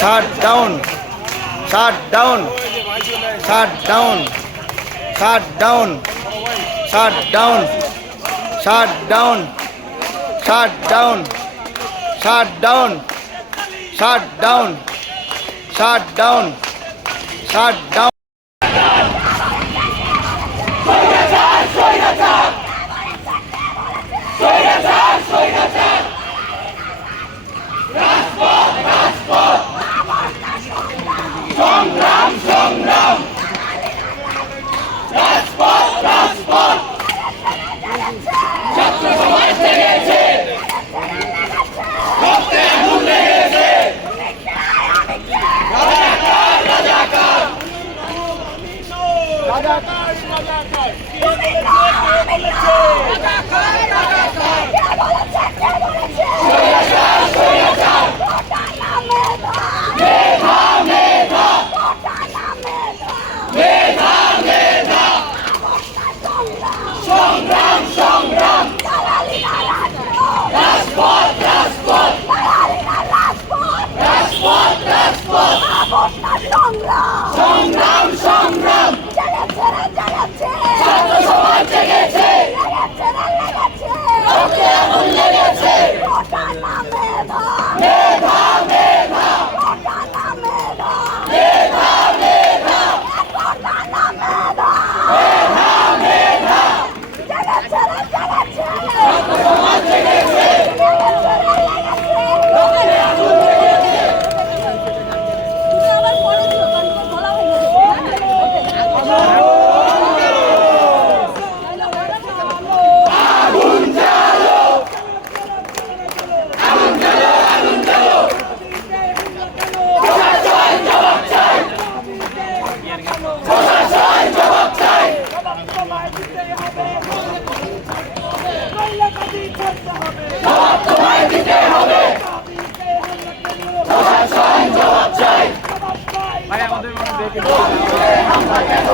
শাট down shut down shut down shut down shut down shut down shut down shut down shut down shut down shut down 不事大了！上当上当！দাবি করতে হবে জবাব তোমায় দিতে হবে সবার সঙ্গে জবাব চাই। ভাই, আমাদের মনে দেখে হামলা কেন